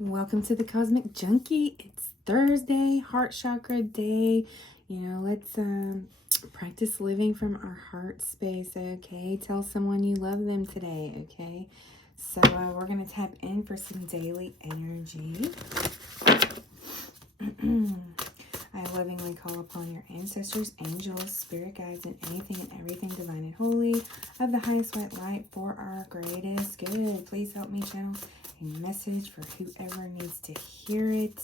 Welcome to the Cosmic Junkie. It's Thursday, heart chakra day. Let's practice living from our heart space, okay? Tell someone you love them today, okay? So we're going to tap in for some daily energy. I lovingly call upon your ancestors, angels, spirit guides, and anything and everything divine and holy of the highest white light for our greatest good. Please help me channel a message for whoever needs to hear it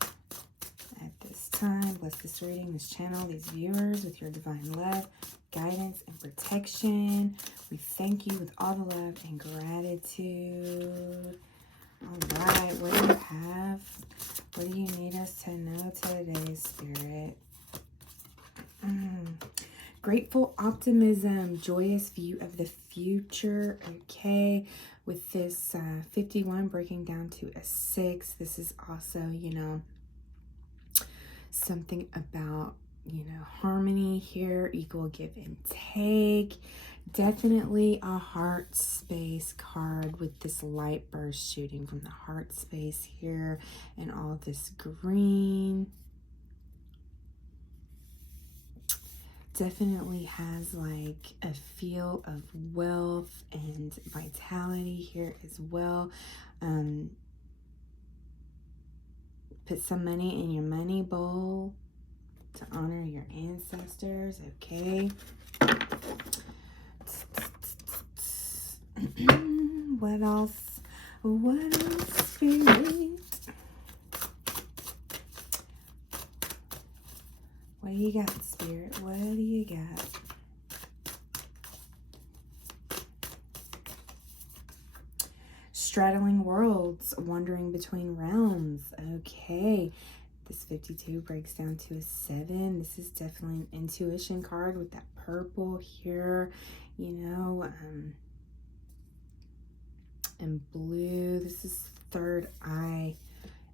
at this time. Bless this reading, this channel, these viewers with your divine love, guidance, and protection. We thank you with all the love and gratitude. All right, what do you have? What do you need us to know today, Spirit? Grateful optimism, joyous view of the future. Okay, with this 51 breaking down to a 6. This is also, something about, harmony here, equal give and take. Definitely a heart space card with this light burst shooting from the heart space here and all this green. Definitely has like a feel of wealth and vitality here as well. Put some money in your money bowl to honor your ancestors, okay? What else? What else, Spirit? What do you got, Spirit? What do you got? Straddling worlds, wandering between realms. Okay. This 52 breaks down to a 7. This is definitely an intuition card with that purple here, and blue. This is third eye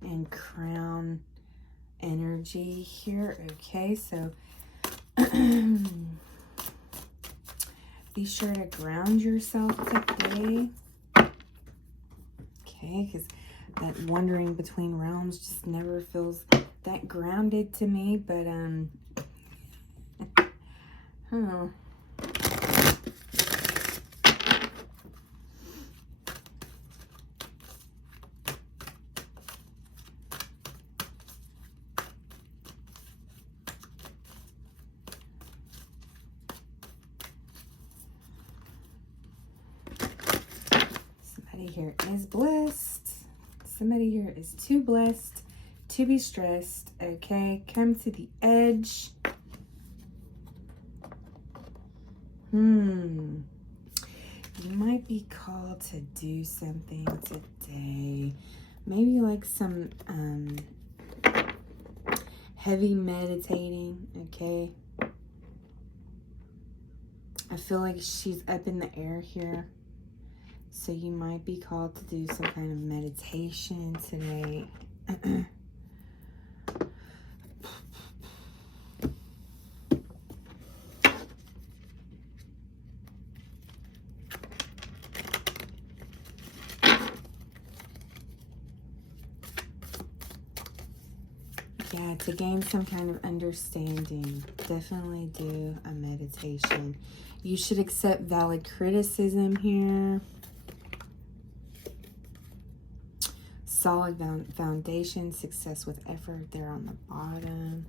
and crown energy here. Okay, so be sure to ground yourself today. Okay, because that wandering between realms just never feels that grounded to me, but oh. Somebody here is blessed. Somebody here is too blessed to be stressed. Okay, come to the edge. You might be called to do something today. Maybe like some heavy meditating, okay? I feel like she's up in the air here. So you might be called to do some kind of meditation today. Yeah, to gain some kind of understanding, definitely do a meditation. You should accept valid criticism here. Solid foundation, success with effort there on the bottom.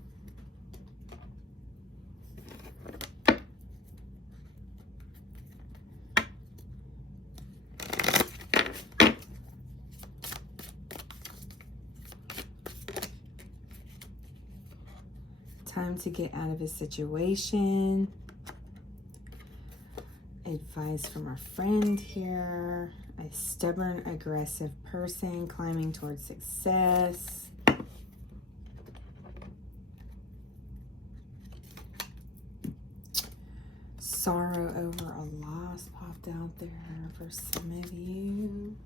Time to get out of a situation. Advice from our friend here. A stubborn, aggressive person climbing towards success. Sorrow over a loss popped out there for some of you.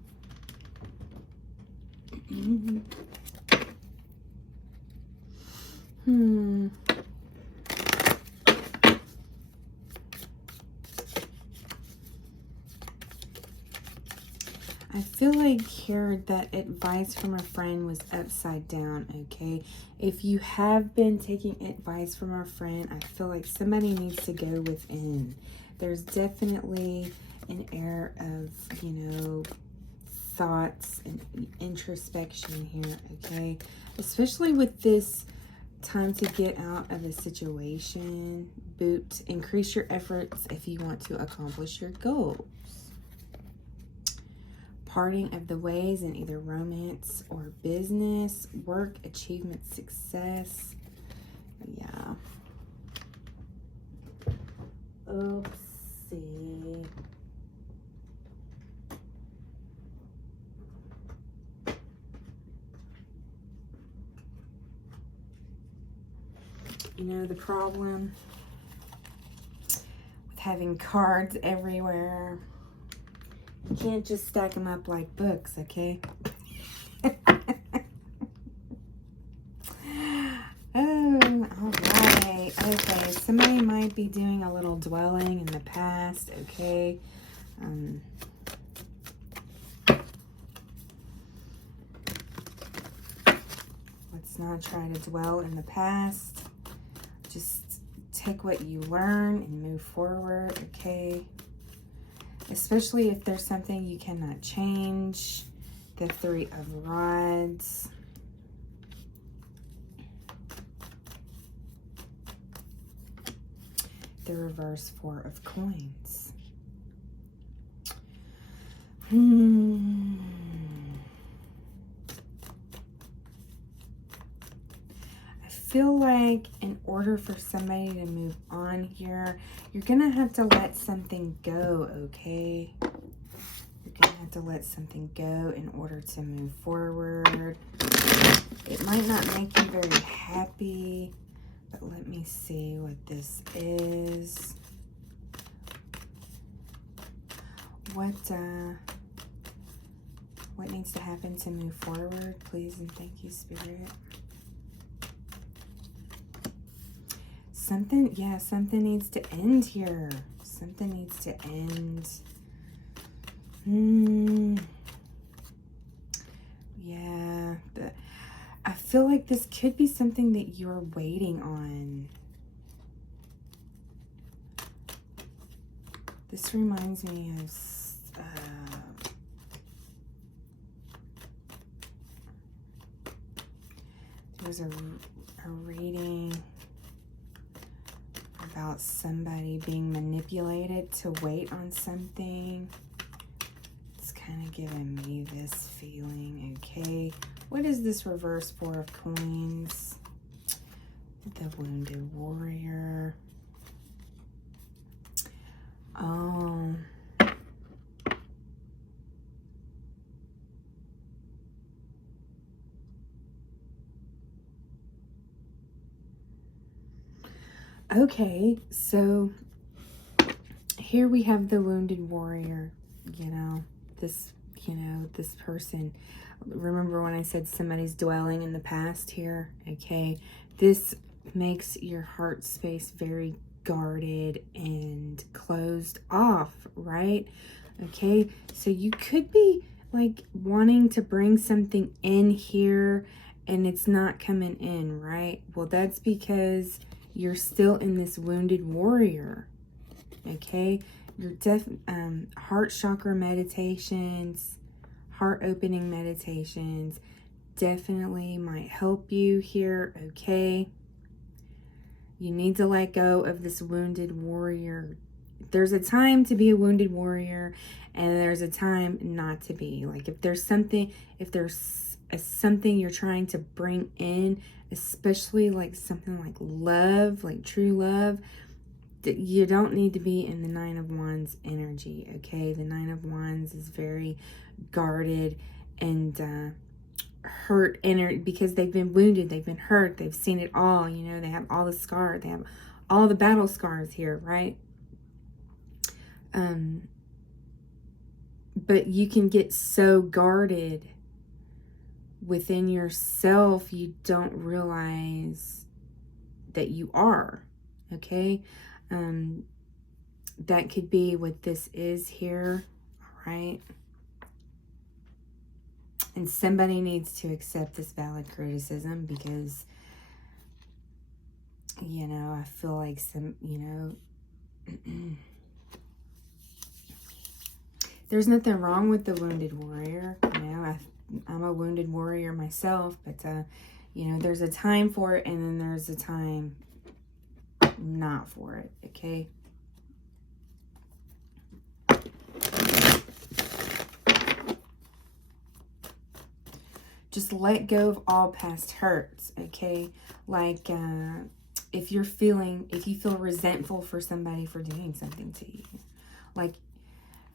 I feel like here that advice from a friend was upside down, okay? If you have been taking advice from a friend, I feel like somebody needs to go within. There's definitely an air of, you know, thoughts and introspection here, okay? Especially with this time to get out of a situation. Boot, increase your efforts if you want to accomplish your goals. Parting of the ways in either romance or business, work, achievement, success. Yeah. Oopsie. You know, the problem with having cards everywhere, you can't just stack them up like books, okay? Oh, all right. Okay, somebody might be doing a little dwelling in the past, okay? Let's not try to dwell in the past. Just take what you learn and move forward, okay? Especially if there's something you cannot change. The Three of Rods. The reverse Four of Coins. I feel like in order for somebody to move on here, you're going to have to let something go, okay? You're going to have to let something go in order to move forward. It might not make you very happy, but let me see what this is. What needs to happen to move forward, please and thank you, Spirit. Something needs to end here. Something needs to end. Yeah, I feel like this could be something that you're waiting on. This reminds me of there was a reading about somebody being manipulated to wait on something. It's kind of giving me this feeling, okay? What is this reverse Four of Coins? The Wounded Warrior. Okay, so here we have the Wounded Warrior, this person. Remember when I said somebody's dwelling in the past here? Okay, this makes your heart space very guarded and closed off, right? Okay, so you could be like wanting to bring something in here and it's not coming in, right? Well, that's because you're still in this Wounded Warrior, okay? Your heart chakra meditations, heart opening meditations definitely might help you here, okay? You need to let go of this Wounded Warrior. There's a time to be a Wounded Warrior and there's a time not to be. Like if there's something you're trying to bring in, especially like something like love, like true love, you don't need to be in the Nine of Wands energy, okay? The Nine of Wands is very guarded and hurt energy because they've been wounded, they've been hurt, they've seen it all, they have all the scars, they have all the battle scars here, right? But you can get so guarded within yourself, you don't realize that you are, okay? That could be what this is here, all right? And somebody needs to accept this valid criticism because, you know, I feel like some, you know, there's nothing wrong with the wounded warrior. You know, I'm a wounded warrior myself, but, you know, there's a time for it and then there's a time not for it, okay? Just let go of all past hurts, okay? Like, if you feel resentful for somebody for doing something to you, like,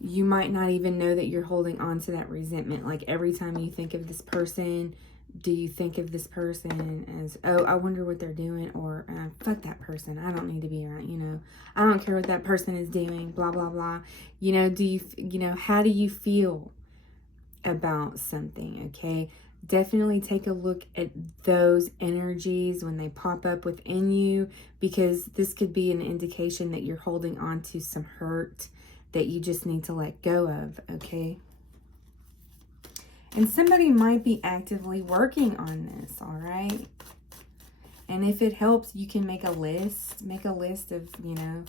you might not even know that you're holding on to that resentment. Like, every time you think of this person, do you think of this person as, oh, I wonder what they're doing, or fuck that person, I don't need to be around, you know, I don't care what that person is doing, blah, blah, blah. You know, how do you feel about something, okay? Definitely take a look at those energies when they pop up within you, because this could be an indication that you're holding on to some hurt that you just need to let go of, okay? And somebody might be actively working on this, all right? And if it helps, you can make a list. Make a list of, you know,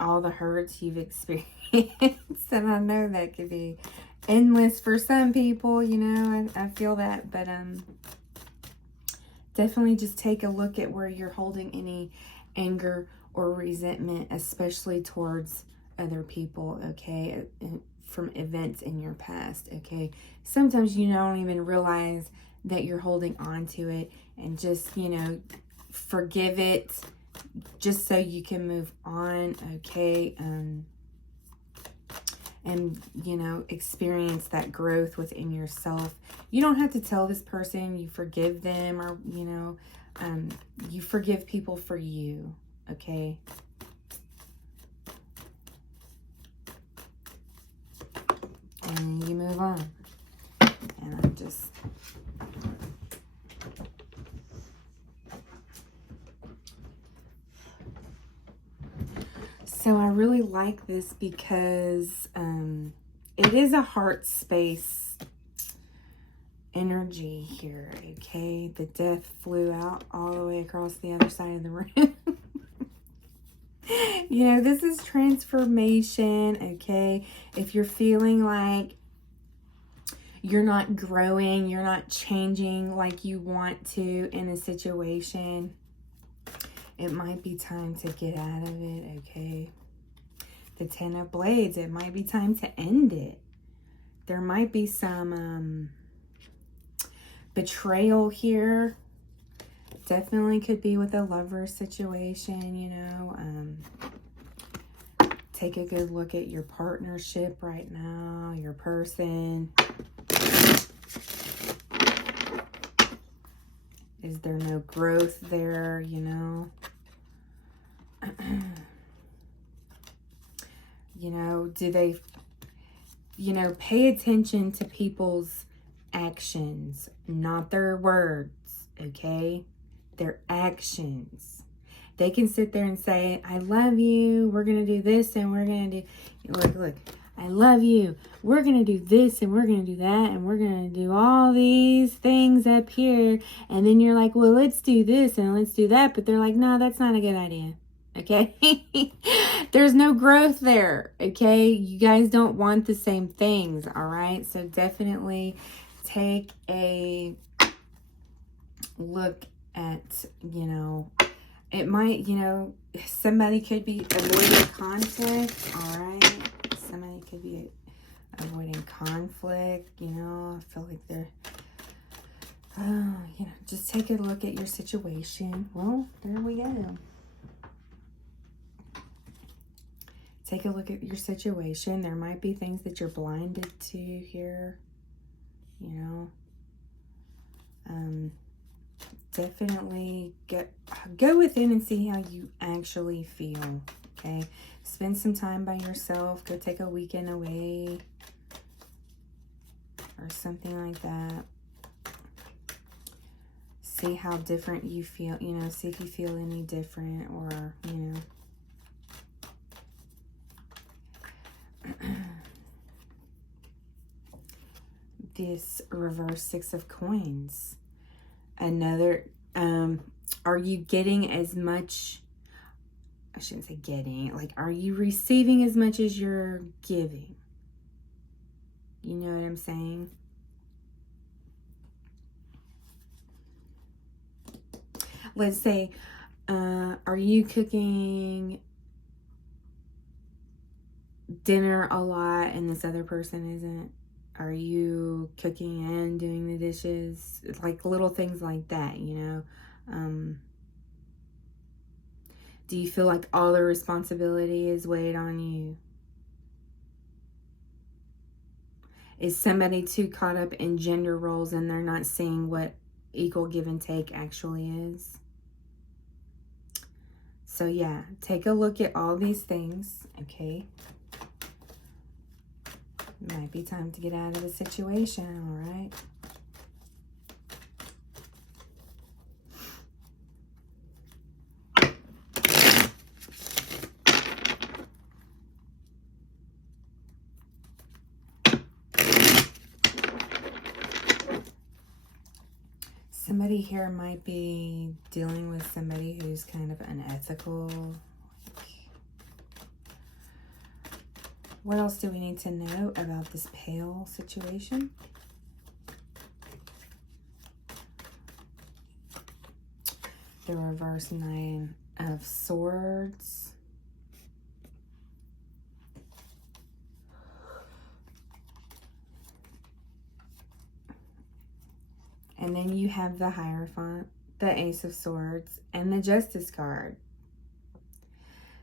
all the hurts you've experienced. And I know that could be endless for some people, you know, I feel that. But definitely just take a look at where you're holding any anger or resentment, especially towards other people, okay? From events in your past, okay? Sometimes you don't even realize that you're holding on to it, and just, you know, forgive it just so you can move on, okay? And, you know, experience that growth within yourself. You don't have to tell this person you forgive them, or, you know, you forgive people for you, okay? And you move on. And I'm just... So I really like this because it is a heart space energy here, okay? The death flew out all the way across the other side of the room. You know, this is transformation, okay? If you're feeling like you're not growing, you're not changing like you want to in a situation, it might be time to get out of it, okay? The Ten of Blades, it might be time to end it. There might be some betrayal here. Definitely could be with a lover situation, you know. Take a good look at your partnership right now, your person. Is there no growth there, you know? You know, do they, you know, pay attention to people's actions, not their words, okay? Their actions. They can sit there and say, I love you, we're going to do this, and we're going to do, look, I love you, we're going to do this, and we're going to do that, and we're going to do all these things up here. And then you're like, well, let's do this, and let's do that. But they're like, no, that's not a good idea. Okay? There's no growth there. Okay? You guys don't want the same things. All right? So definitely take a look at, you know, it might, you know, somebody could be avoiding conflict. All right? Somebody could be avoiding conflict. You know, I feel like they're, you know, just take a look at your situation. Well, there we go. Take a look at your situation. There might be things that you're blinded to here, you know. Definitely go within and see how you actually feel, okay? Spend some time by yourself. Go take a weekend away or something like that. See how different you feel, you know, see if you feel any different, or, you know. this reverse Six of Coins. Another, are you getting as much, I shouldn't say getting, like, are you receiving as much as you're giving? You know what I'm saying? Let's say, are you cooking dinner a lot and this other person isn't? Are you cooking and doing the dishes? It's like little things like that, you know? Do you feel like all the responsibility is weighed on you? Is somebody too caught up in gender roles and they're not seeing what equal give and take actually is? So yeah, take a look at all these things, okay? Might be time to get out of the situation, all right? Somebody here might be dealing with somebody who's kind of unethical. What else do we need to know about this pale situation? The reverse Nine of Swords. And then you have the Hierophant, the Ace of Swords, and the Justice card.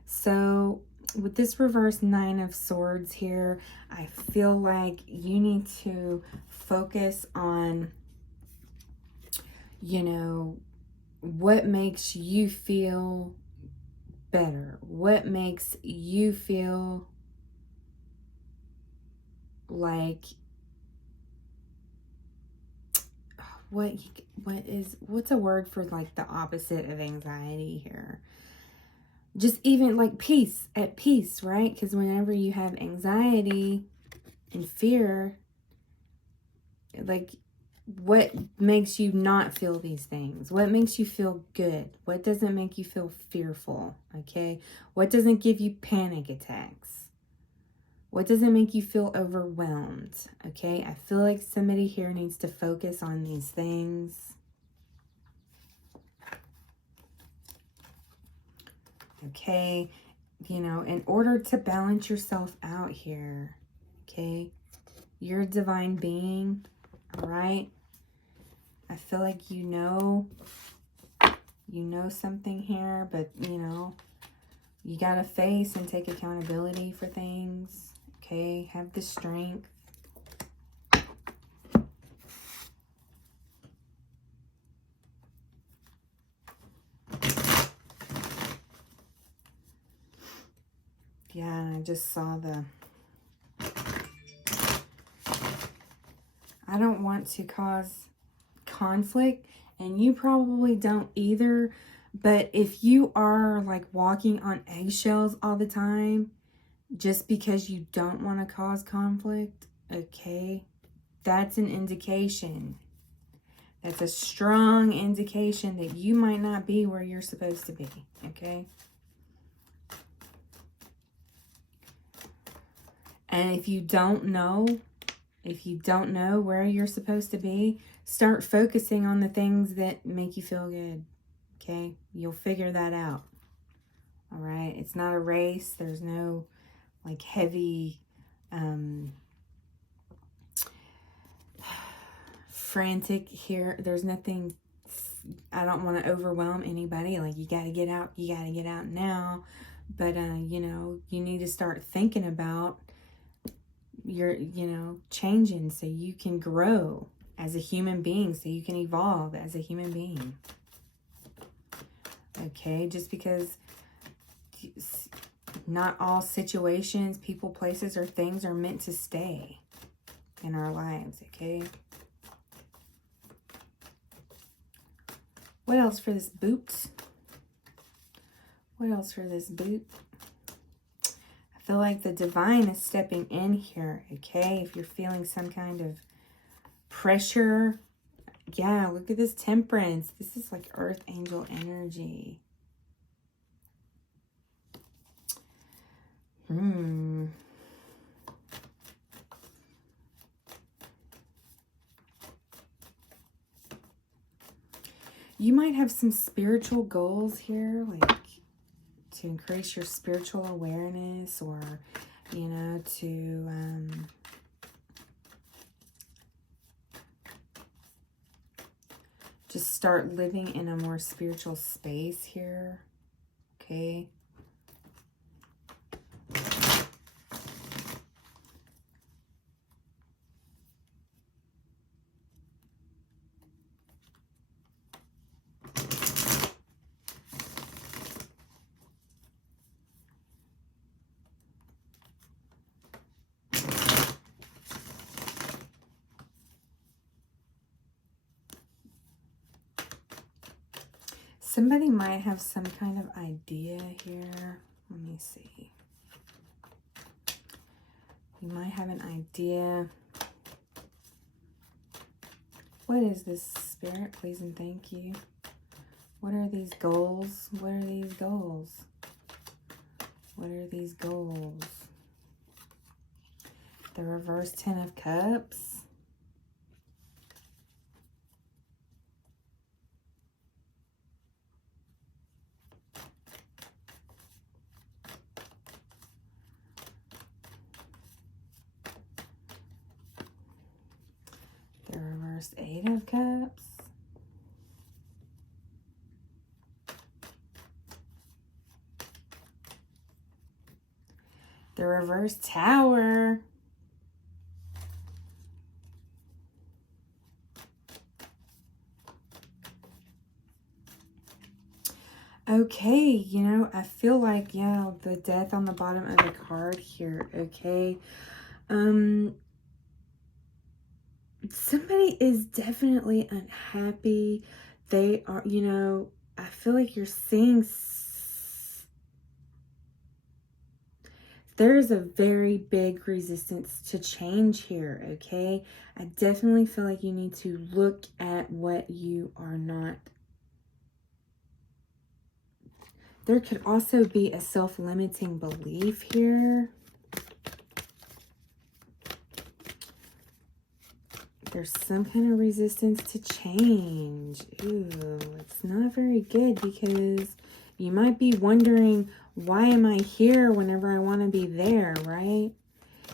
So with this reverse Nine of Swords here, I feel like you need to focus on, you know, what makes you feel better? What makes you feel like, what's a word for like the opposite of anxiety here? Just even like peace, at peace, right? Because whenever you have anxiety and fear, like, what makes you not feel these things? What makes you feel good? What doesn't make you feel fearful? Okay? What doesn't give you panic attacks? What doesn't make you feel overwhelmed? Okay? I feel like somebody here needs to focus on these things. Okay? You know, in order to balance yourself out here, okay? You're a divine being, all right? I feel like you know something here, but, you know, you got to face and take accountability for things, okay? Have the strength. Yeah, and I just saw I don't want to cause conflict, and you probably don't either, but if you are like walking on eggshells all the time just because you don't want to cause conflict, okay, that's an indication. That's a strong indication that you might not be where you're supposed to be, okay? And if you don't know where you're supposed to be, start focusing on the things that make you feel good, okay? You'll figure that out, all right? It's not a race. There's no, like, heavy, frantic here. There's nothing, I don't want to overwhelm anybody. Like, you got to get out now. But, you know, you need to start thinking about your, you know, changing so you can grow as a human being, so you can evolve as a human being. Okay, just because not all situations, people, places, or things are meant to stay in our lives, okay? What else for this boot? What else for this boot? I feel like the divine is stepping in here, okay? If you're feeling some kind of pressure. Yeah, look at this Temperance. This is like Earth Angel energy. You might have some spiritual goals here, like to increase your spiritual awareness, or, you know, to just start living in a more spiritual space here. Okay. Somebody might have some kind of idea here. Let me see. You might have an idea. What is this, Spirit? Please and thank you. What are these goals? What are these goals? What are these goals? The reverse 10 of Cups. The reverse 8 of Cups. The reverse Tower. Okay, you know, I feel like, yeah, the Death on the bottom of the card here, okay? Somebody is definitely unhappy. They are, you know, I feel like you're seeing there is a very big resistance to change here, okay? I definitely feel like you need to look at what you are not. There could also be a self-limiting belief here. There's some kind of resistance to change. Ooh, it's not very good, because you might be wondering, why am I here whenever I want to be there, right?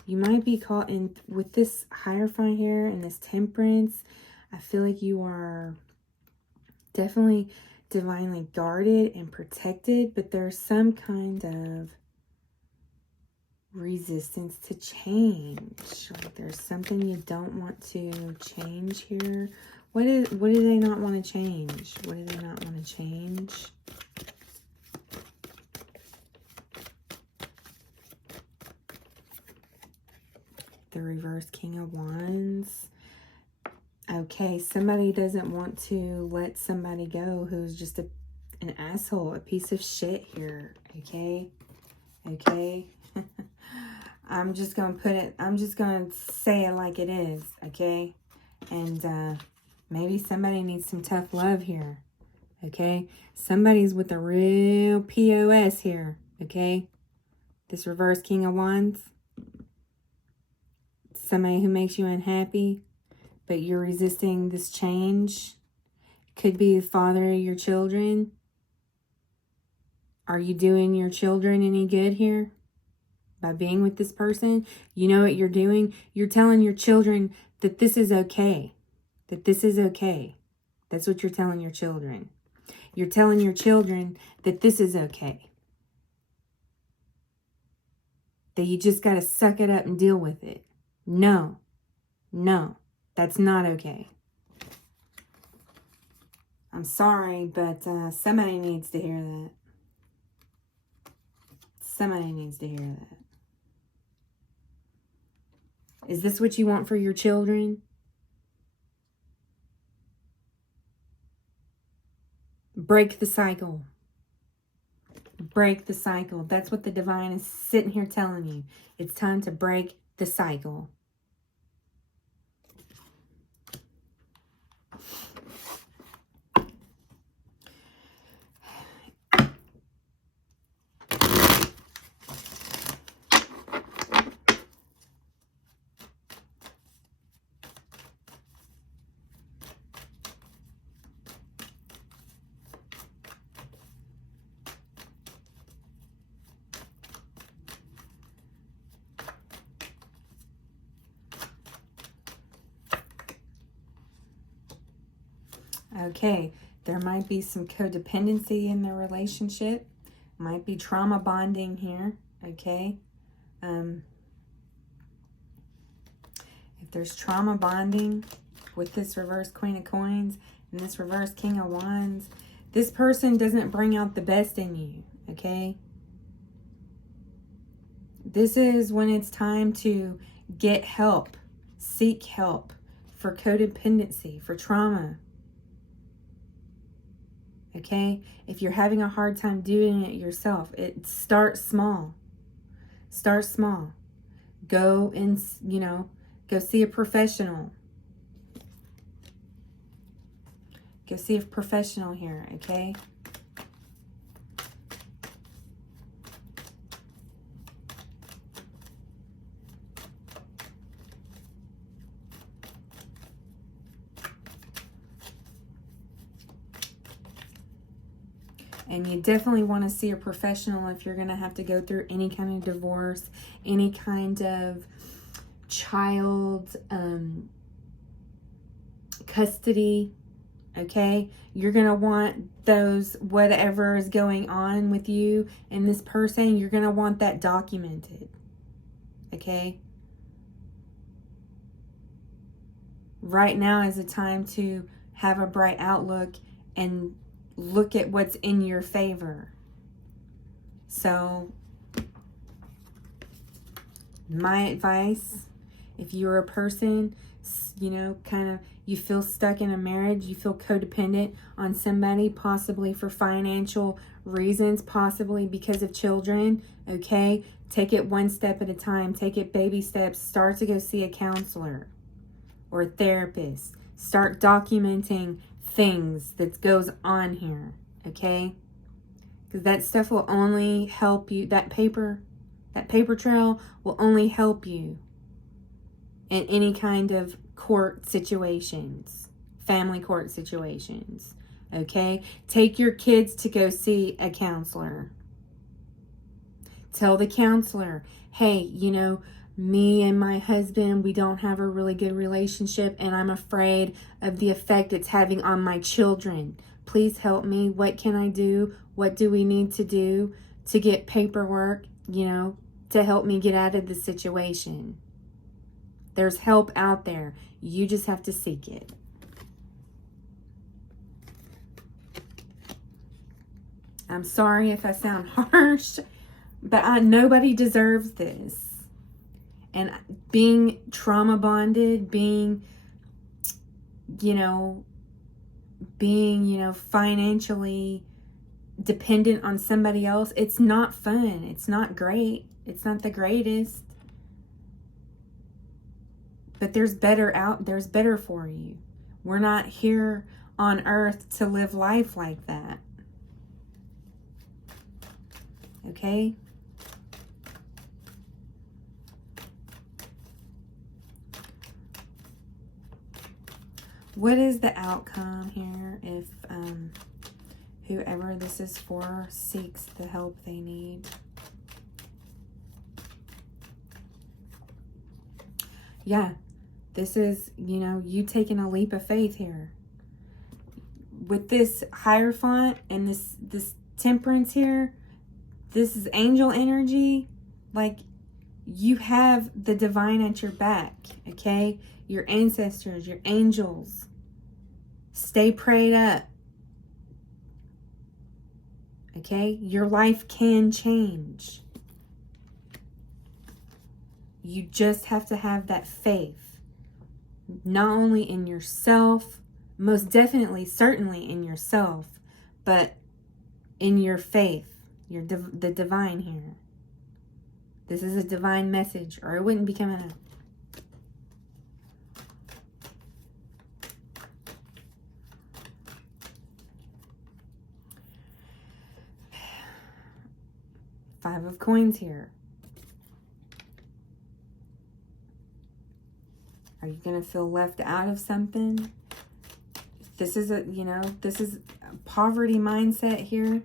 You might be caught in with this Hierophant here and this Temperance. I feel like you are definitely divinely guarded and protected, but there's some kind of resistance to change. Like there's something you don't want to change here. What do they not want to change? What do they not want to change? The reverse King of Wands. Okay, somebody doesn't want to let somebody go who's just an asshole, a piece of shit here. Okay? Okay? I'm just going to say it like it is. Okay? And maybe somebody needs some tough love here. Okay? Somebody's with a real POS here. Okay? This reverse King of Wands. Somebody who makes you unhappy, but you're resisting this change. Could be the father of your children. Are you doing your children any good here by being with this person? You know what you're doing? You're telling your children that this is okay. That this is okay. That's what you're telling your children. You're telling your children that this is okay. That you just got to suck it up and deal with it. No. No. That's not okay. I'm sorry, but somebody needs to hear that. Somebody needs to hear that. Is this what you want for your children? Break the cycle. Break the cycle. That's what the divine is sitting here telling you. It's time to break the cycle. Okay, there might be some codependency in the relationship. Might be trauma bonding here, okay? If there's trauma bonding with this reverse Queen of Coins and this reverse King of Wands, this person doesn't bring out the best in you, okay? This is when it's time to get help, seek help for codependency, for trauma. Okay? If you're having a hard time doing it yourself, start small. Start small. Go and, go see a professional. Go see a professional here, okay? And you definitely want to see a professional if you're going to have to go through any kind of divorce, any kind of child custody, okay? You're going to want those, whatever is going on with you and this person, you're going to want that documented, okay? Right now is a time to have a bright outlook and look at what's in your favor. So, my advice, if you're a person, you feel stuck in a marriage, you feel codependent on somebody, possibly for financial reasons, possibly because of children, okay? Take it one step at a time. Take it baby steps. Start to go see a counselor or a therapist. Start documenting things that goes on here, okay? Because that stuff will only help you. That paper trail will only help you in any kind of court situations, family court situations, okay? Take your kids to go see a counselor. Tell the counselor, hey, me and my husband, we don't have a really good relationship and I'm afraid of the effect it's having on my children. Please help me. What can I do? What do we need to do to get paperwork, to help me get out of the situation? There's help out there. You just have to seek it. I'm sorry if I sound harsh, but nobody deserves this. And being trauma bonded, being financially dependent on somebody else, it's not fun. It's not great. It's not the greatest. But there's better for you. We're not here on earth to live life like that. Okay? What is the outcome here if whoever this is for seeks the help they need? Yeah, this is, you taking a leap of faith here. With this Hierophant and this Temperance here, this is angel energy. Like, you have the divine at your back, okay? Your ancestors, your angels. Stay prayed up. Okay? Your life can change. You just have to have that faith. Not only in yourself, most definitely, certainly in yourself, but in your faith, the divine here. This is a divine message, or it wouldn't be coming up. Five of Coins here. Are you going to feel left out of something? This is this is a poverty mindset here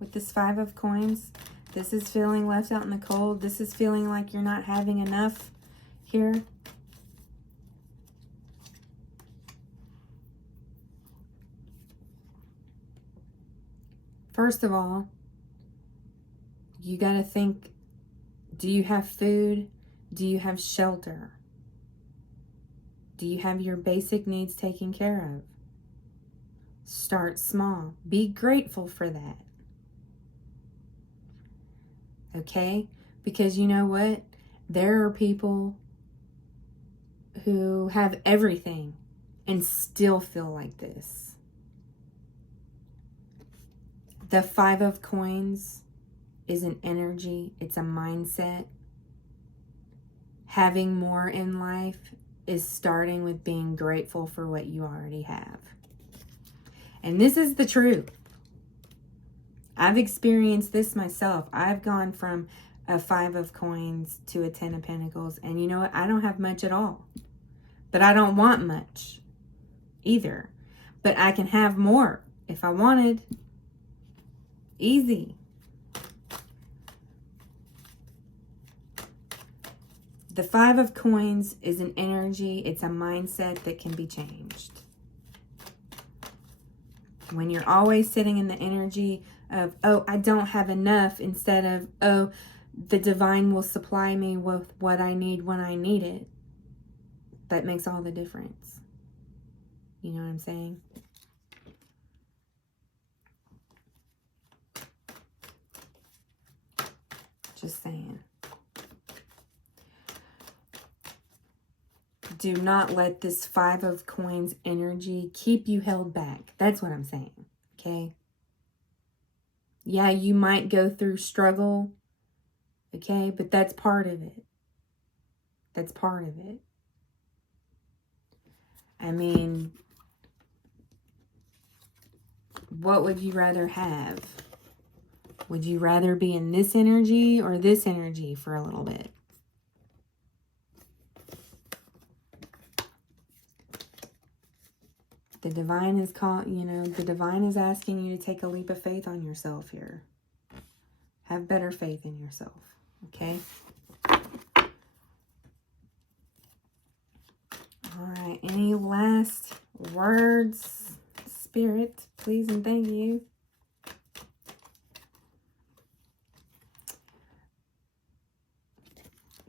with this Five of Coins. This is feeling left out in the cold. This is feeling like you're not having enough here. First of all, you got to think, do you have food? Do you have shelter? Do you have your basic needs taken care of? Start small. Be grateful for that. Okay? Because you know what? There are people who have everything and still feel like this. The 5 of coins is an energy. It's a mindset. Having more in life is starting with being grateful for what you already have. And this is the truth. I've experienced this myself. I've gone from a 5 of coins to a 10 of pentacles. And you know what? I don't have much at all. But I don't want much either. But I can have more if I wanted. Easy. The 5 of coins is an energy. It's a mindset that can be changed. When you're always sitting in the energy of, oh, I don't have enough, instead of, oh, the divine will supply me with what I need when I need it. That makes all the difference. You know what I'm saying? Just saying. Do not let this 5 of coins energy keep you held back. That's what I'm saying. Okay? Yeah, you might go through struggle. Okay? But that's part of it. That's part of it. I mean, what would you rather have? Would you rather be in this energy or this energy for a little bit? The divine is the divine is asking you to take a leap of faith on yourself here. Have better faith in yourself, okay? All right, any last words, Spirit, please and thank you.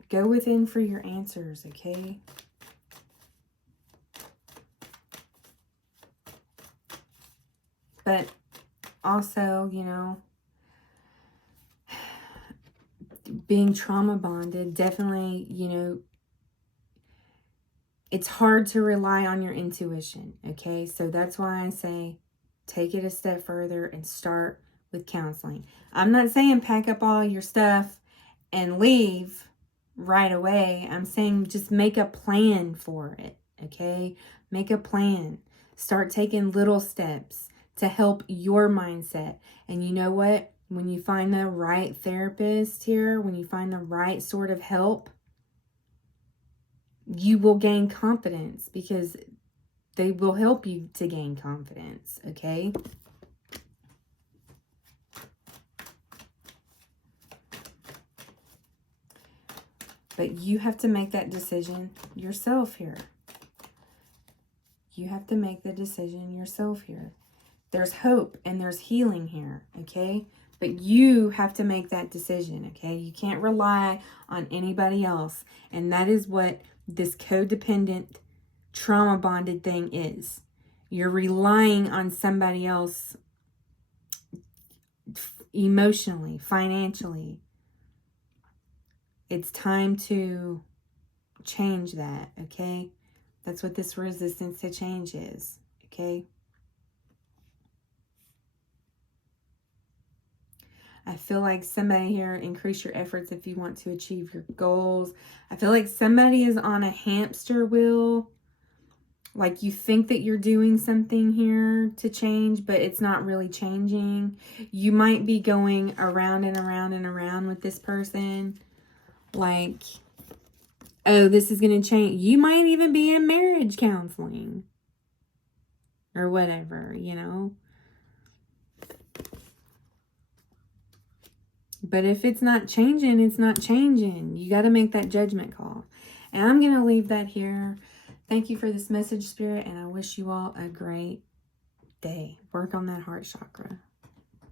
Go within for your answers, okay? But also, being trauma bonded, definitely, it's hard to rely on your intuition, okay? So that's why I say take it a step further and start with counseling. I'm not saying pack up all your stuff and leave right away. I'm saying just make a plan for it, okay? Make a plan. Start taking little steps to help your mindset. And you know what? When you find the right therapist here, when you find the right sort of help, you will gain confidence because they will help you to gain confidence, okay? But you have to make that decision yourself here. You have to make the decision yourself here. There's hope and there's healing here, okay? But you have to make that decision, okay? You can't rely on anybody else. And that is what this codependent, trauma bonded thing is. You're relying on somebody else emotionally, financially. It's time to change that, okay? That's what this resistance to change is, okay? I feel like somebody here, increase your efforts if you want to achieve your goals. I feel like somebody is on a hamster wheel. Like you think that you're doing something here to change, but it's not really changing. You might be going around and around and around with this person. Like, oh, this is going to change. You might even be in marriage counseling. Or whatever, But if it's not changing, it's not changing. You got to make that judgment call. And I'm going to leave that here. Thank you for this message, Spirit, and I wish you all a great day. Work on that heart chakra.